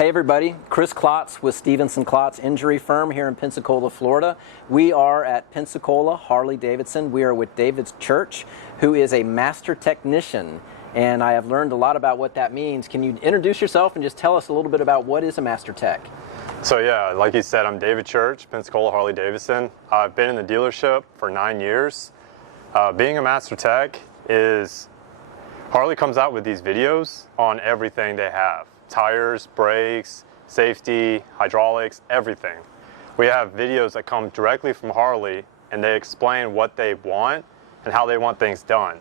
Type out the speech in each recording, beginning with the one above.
Hey everybody, Chris Klotz with Stevenson and Klotz Injury Firm here in Pensacola, Florida. We are at Pensacola Harley-Davidson. We are with David Church, who is a master technician, and I have learned a lot about what that means. Can you introduce yourself and just tell us a little bit about what is a master tech? So yeah, like you said, I'm David Church, Pensacola Harley-Davidson. I've been in the dealership for 9 years. Being a master tech is, Harley comes out with these videos on everything they have. Tires, brakes, safety, hydraulics, everything. We have videos that come directly from Harley and they explain what they want and how they want things done.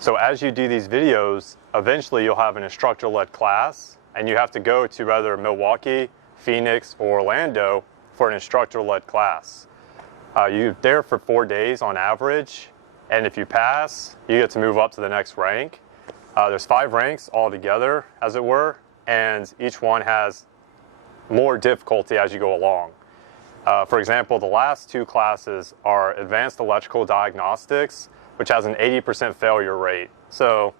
So as you do these videos, eventually you'll have an instructor-led class and you have to go to either Milwaukee, Phoenix, or Orlando for an instructor-led class. You're there for 4 days on average, and if you pass, you get to move up to the next rank. There's 5 ranks altogether, as it were, and each one has more difficulty as you go along. For example, the last 2 classes are Advanced Electrical Diagnostics, which has an 80% failure rate. So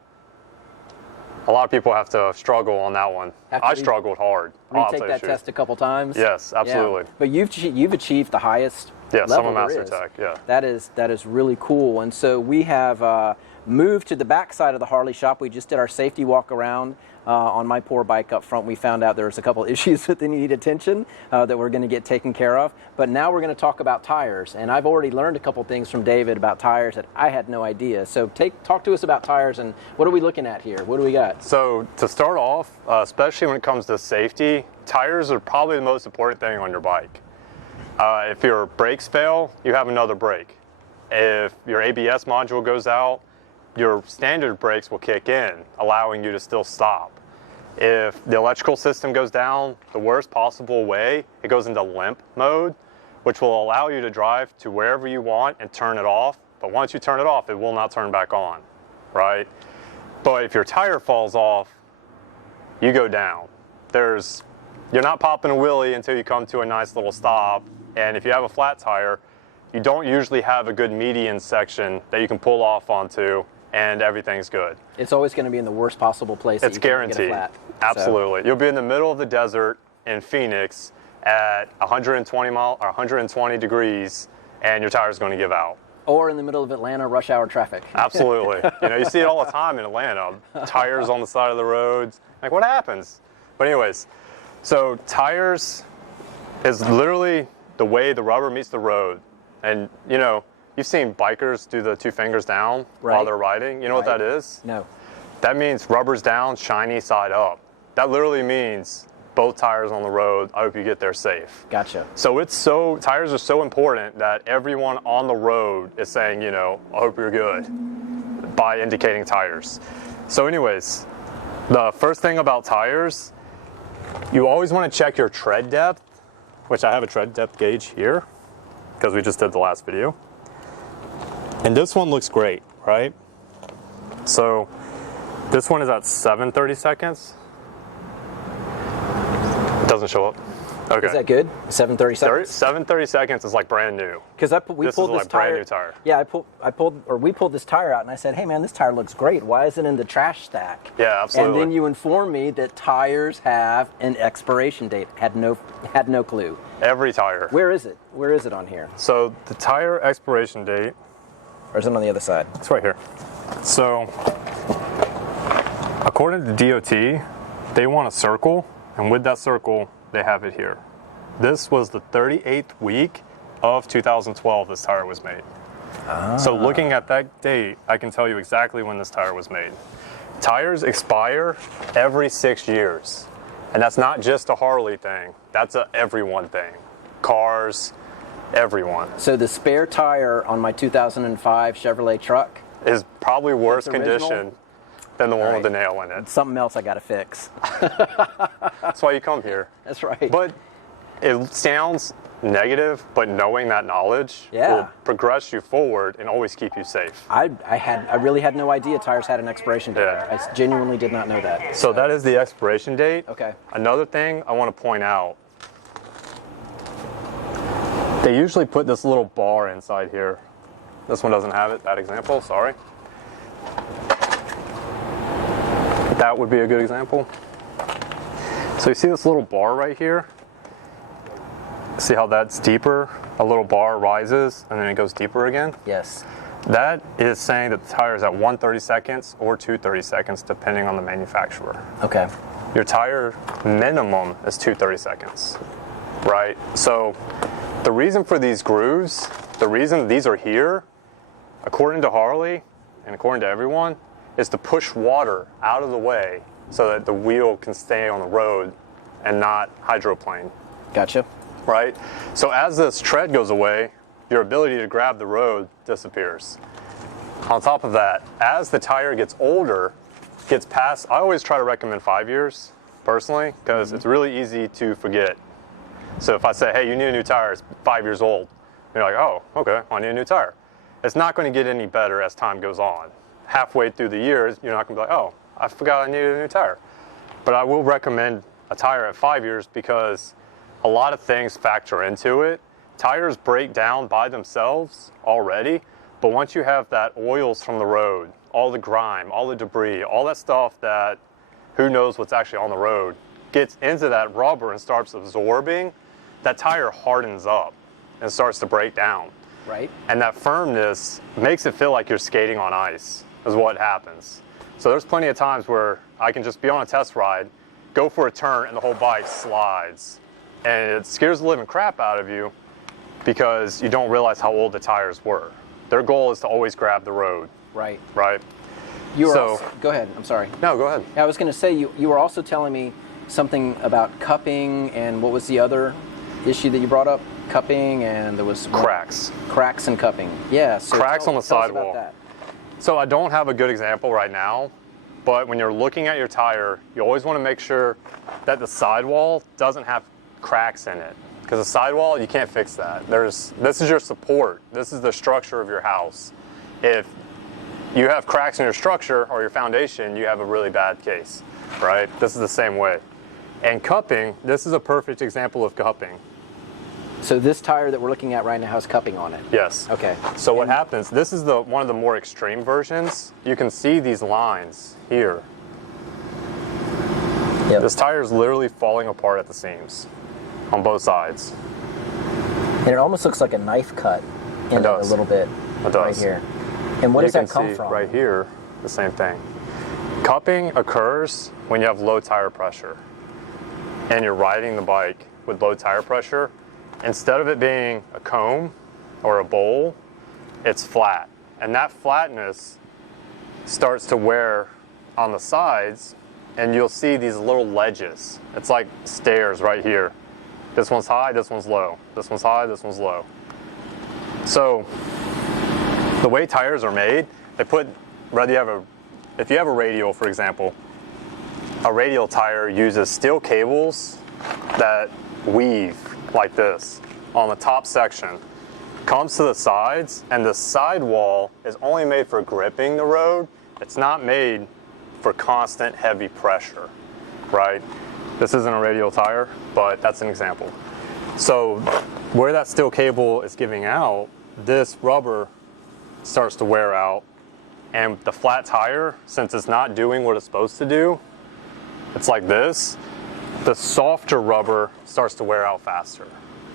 a lot of people have to struggle on that one. I struggled hard. Retake that test a couple times? Yes, absolutely. Yeah. But you've achieved the highest yes, level I'm a master tech, yeah. That is really cool. And so we have moved to the back side of the Harley shop. We just did our safety walk around on my poor bike up front. We found out there was a couple issues that needed attention that we're going to get taken care of. But now we're going to talk about tires. And I've already learned a couple things from David about tires that I had no idea. So talk to us about tires and what are we looking at here? What do we got? So to start off, especially when it comes to safety, tires are probably the most important thing on your bike. If your brakes fail, you have another brake. If your ABS module goes out, your standard brakes will kick in, allowing you to still stop. If the electrical system goes down the worst possible way, it goes into limp mode, which will allow you to drive to wherever you want and turn it off. But once you turn it off, it will not turn back on, right? But if your tire falls off, you go down. You're not popping a wheelie until you come to a nice little stop. And if you have a flat tire, you don't usually have a good median section that you can pull off onto and everything's good. It's always going to be in the worst possible place. It's guaranteed. Absolutely. You'll be in the middle of the desert in Phoenix at 120 degrees and your tire's going to give out. Or in the middle of Atlanta rush hour traffic. Absolutely. You see it all the time in Atlanta. Tires on the side of the roads. Like, what happens? But anyways, so tires is literally the way the rubber meets the road. And you've seen bikers do the 2 fingers down while they're riding. You know what that is? No. That means rubber's down, shiny side up. That literally means both tires on the road. I hope you get there safe. Gotcha. So tires are so important that everyone on the road is saying, I hope you're good by indicating tires. So anyways, the first thing about tires, you always want to check your tread depth, which I have a tread depth gauge here because we just did the last video. And this one looks great, right? So this one is at 730 seconds. It doesn't show up. Okay. Is that good? 730 seconds? 730 seconds is like brand new. Because we pulled this tire. Brand new tire. Yeah, we pulled this tire out and I said, hey man, this tire looks great. Why is it in the trash stack? Yeah, absolutely. And then you informed me that tires have an expiration date. Had no clue. Every tire. Where is it? Where is it on here? So the tire expiration date. Or is it on the other side? It's right here. So according to DOT, they want a circle, and with that circle, they have it here. This was the 38th week of 2012 this tire was made. So looking at that date, I can tell you exactly when this tire was made. Tires expire every 6 years. And that's not just a Harley thing. That's a everyone thing. Cars, everyone. So the spare tire on my 2005 Chevrolet truck is probably worse condition than the one with the nail in it. Something else I got to fix. That's why you come here. That's right. But it sounds negative, but knowing that knowledge will progress you forward and always keep you safe. I really had no idea tires had an expiration date. I genuinely did not know that. So that is the expiration date. Okay. Another thing I want to point out, they usually put this little bar inside here. This one doesn't have it, that example, sorry. That would be a good example. So you see this little bar right here? See how that's deeper? A little bar rises and then it goes deeper again? Yes. That is saying that the tire is at 1/32 or 2/32, depending on the manufacturer. Okay. Your tire minimum is 2/32, right? So the reason for these grooves, the reason these are here, according to Harley and according to everyone, is to push water out of the way so that the wheel can stay on the road and not hydroplane. Gotcha. Right? So as this tread goes away, your ability to grab the road disappears. On top of that, as the tire gets older, gets past, I always try to recommend 5 years, personally, because it's really easy to forget. So if I say, hey, you need a new tire, it's 5 years old, you're like, oh, okay, I need a new tire. It's not going to get any better as time goes on. Halfway through the years, you're not going to be like, oh, I forgot I needed a new tire. But I will recommend a tire at 5 years because a lot of things factor into it. Tires break down by themselves already, but once you have that oils from the road, all the grime, all the debris, all that stuff that who knows what's actually on the road, gets into that rubber and starts absorbing, that tire hardens up and starts to break down. Right. And that firmness makes it feel like you're skating on ice, is what happens. So there's plenty of times where I can just be on a test ride, go for a turn, and the whole bike slides. And it scares the living crap out of you because you don't realize how old the tires were. Their goal is to always grab the road. Right. Right? You were So- also, go ahead. I'm sorry. No, go ahead. I was going to say you were also telling me something about cupping, and what was the other issue that you brought up? Cupping, and there was Cracks. cracks and cupping. Yeah. So Cracks on the tell us sidewall. about that. So I don't have a good example right now, but when you're looking at your tire, you always want to make sure that the sidewall doesn't have cracks in it. Because the sidewall, you can't fix that. This is your support. This is the structure of your house. If you have cracks in your structure or your foundation, you have a really bad case, right? This is the same way. And cupping, this is a perfect example of cupping. So this tire that we're looking at right now has cupping on it. Yes. Okay. So what happens, this is one of the more extreme versions. You can see these lines here. Yep. This tire is literally falling apart at the seams on both sides. And it almost looks like a knife cut in it a does. little bit. It does. Right here. And what does You that can come see from? right here, the same thing. Cupping occurs when you have low tire pressure and you're riding the bike with low tire pressure. Instead of it being a comb or a bowl, it's flat. And that flatness starts to wear on the sides, and you'll see these little ledges. It's like stairs right here. This one's high, this one's low. This one's high, this one's low. So the way tires are made, they put, if you have a radial, for example, a radial tire uses steel cables that weave like this on the top section, comes to the sides, and the sidewall is only made for gripping the road. It's not made for constant heavy pressure, right? This isn't a radial tire, but that's an example. So where that steel cable is giving out, this rubber starts to wear out, and the flat tire, since it's not doing what it's supposed to do, it's like this, the softer rubber starts to wear out faster.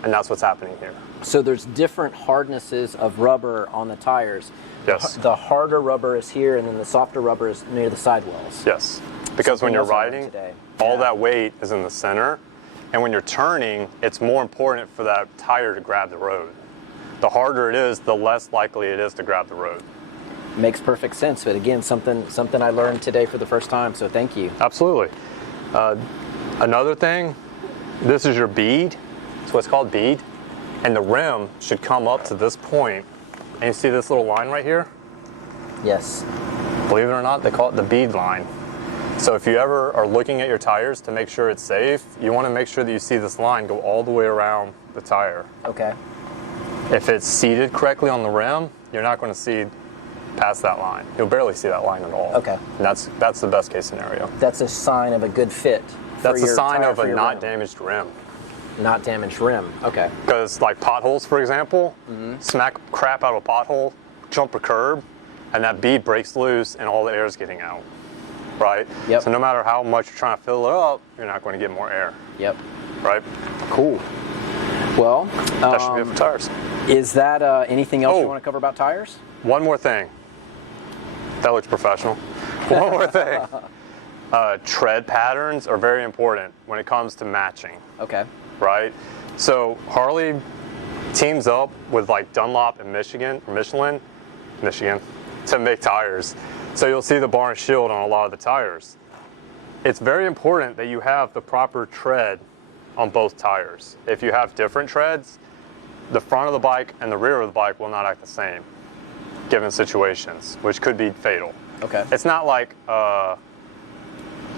And that's what's happening here. So there's different hardnesses of rubber on the tires. Yes. The harder rubber is here, and then the softer rubber is near the sidewalls. Yes. Because Something when you're else I learned riding, today. all Yeah. that weight is in the center. And when you're turning, it's more important for that tire to grab the road. The harder it is, the less likely it is to grab the road. Makes perfect sense. But again, something I learned today for the first time. So thank you. Absolutely. Another thing, this is your bead. It's what's called bead. And the rim should come up to this point. And you see this little line right here? Yes. Believe it or not, they call it the bead line. So if you ever are looking at your tires to make sure it's safe, you want to make sure that you see this line go all the way around the tire. Okay. If it's seated correctly on the rim, you're not going to see past that line. You'll barely see that line at all. Okay. And that's the best case scenario. That's a sign of a good fit. That's a sign tire of for a your not rim. damaged rim. Not damaged rim. Okay. Because like potholes, for example, smack crap out of a pothole, jump a curb, and that bead breaks loose and all the air is getting out. right? Yep. So no matter how much you're trying to fill it up, you're not going to get more air, Yep. right? Cool. Well, That should be it for tires. is that anything else you Oh. want to cover about tires? One more thing. That looks professional. One more thing. Tread patterns are very important when it comes to matching, Okay. right? So Harley teams up with like Dunlop and Michigan to make tires. So you'll see the bar and shield on a lot of the tires. It's very important that you have the proper tread on both tires. If you have different treads, the front of the bike and the rear of the bike will not act the same given situations, which could be fatal. Okay. It's not like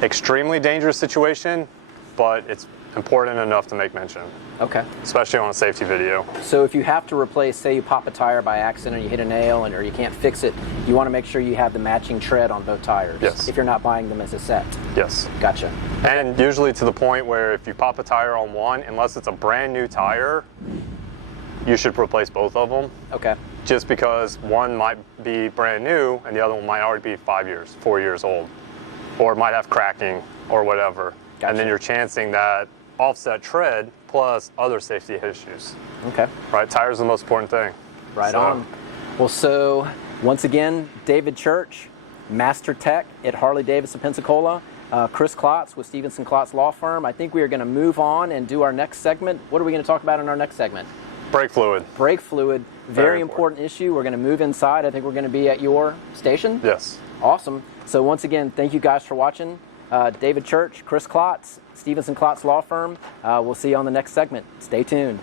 extremely dangerous situation, but it's important enough to make mention, Okay. especially on a safety video. So if you have to replace, say you pop a tire by accident, or you hit a nail, or you can't fix it, you want to make sure you have the matching tread on both tires. Yes. If you're not buying them as a set. Yes. Gotcha. And usually to the point where if you pop a tire on one, unless it's a brand new tire, you should replace both of them. Okay. Just because one might be brand new and the other one might already be 5 years, 4 years old, or it might have cracking or whatever. Gotcha. And then you're chancing that offset tread plus other safety issues. Okay. Right? Tires are the most important thing. Right So- on. Well, so once again, David Church, Master Tech at Harley-Davidson Pensacola, Chris Klotz with Stevenson and Klotz Law Firm. I think we are going to move on and do our next segment. What are we going to talk about in our next segment? Brake fluid. Brake fluid, very important issue. We're going to move inside. I think we're going to be at your station. Yes. Awesome. So once again, thank you guys for watching. David Church, Chris Klotz, Stevenson Klotz Law Firm. We'll see you on the next segment. Stay tuned.